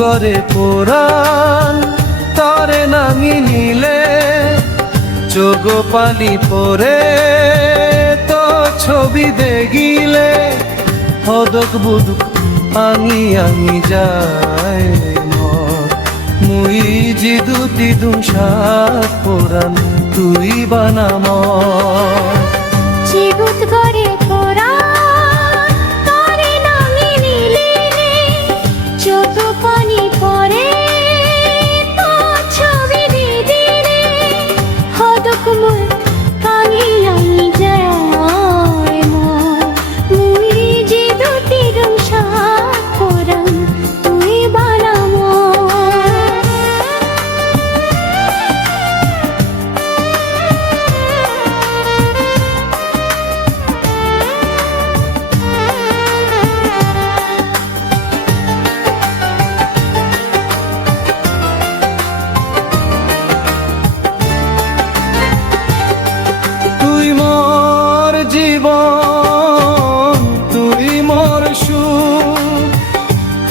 গরে পোরান তরে নামি নিলে যোগ পালি পরে তো ছবি দেখিলে হদক বুদুক আঙি আঙি মর মুই জিদু তিদুম সাত পোরান তুই বানাম। জীবন তুই মোর সুখ।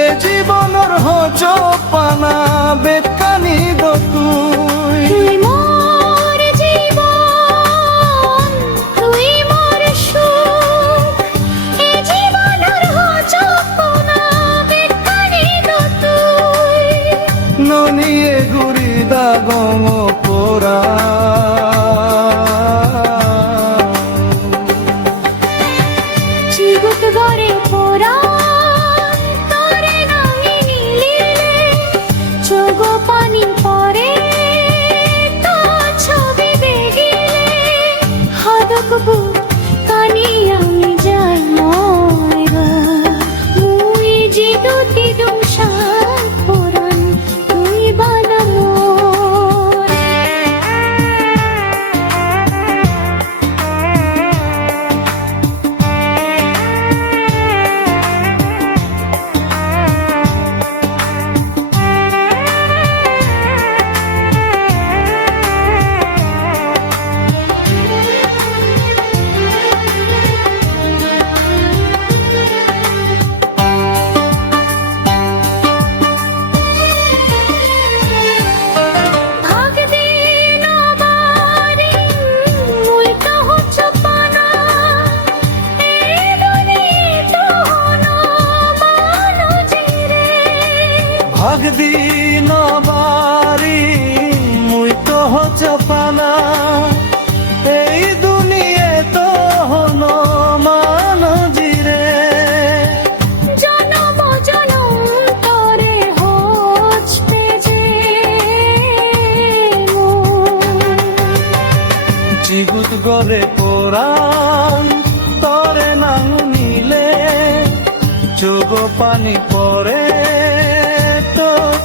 এ জীবনের হজ পানা বেকানি হদক ভাগ দিন বাড়ি মুই তো হচ পানা। এই দুনিয়ে তো হন মান জনম জনম তোরে হচ্ছে যে তরে নাং নিলে যোগ পানি পরে